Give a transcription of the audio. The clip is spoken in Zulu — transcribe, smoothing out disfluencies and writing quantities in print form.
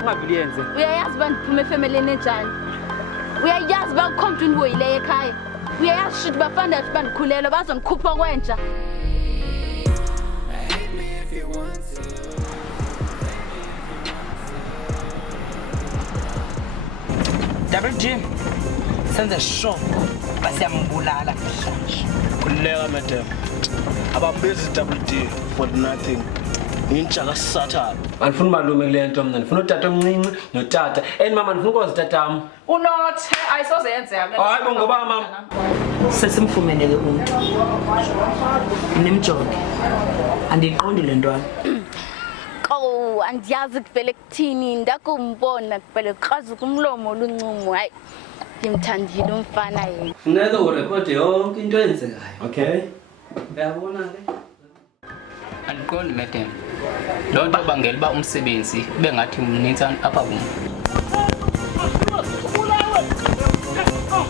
ungaviliyenze. Uyayazi bandiphume efemeleni enjani. Uyayazi bakhompa into woyile ekhaya. Uyayazi shit bafanda ukuthi bandikhulelwe bazondikhupha kwenja. Double G. Senze sure basiyambulala namhlanje. Khuleka madam. Abambizi double D for nothing. Intsha kaSathana. Andifuna malume kule nto mna. Ndifuna utata omncinci notata. Mama ndifuna ukwazi tatam. Unothe ayisoze yenzeka. Hayi bongoba mama. Sesimfumene ke umuntu. Nimjonge. Andiqondi le ntwana. Oh, andiyazi kuvele kuthini ndakumbona kuvele kukraza kumlomo oluncumo. Hayi. Ngimthandile umfana yena. Funeka urekhode yonke into eyenzekayo. Okay. Uyabona ke? Andiqondi madam. Lo nto bangela uba umsebenzi ube ngathi mninzi apha kum. Oh,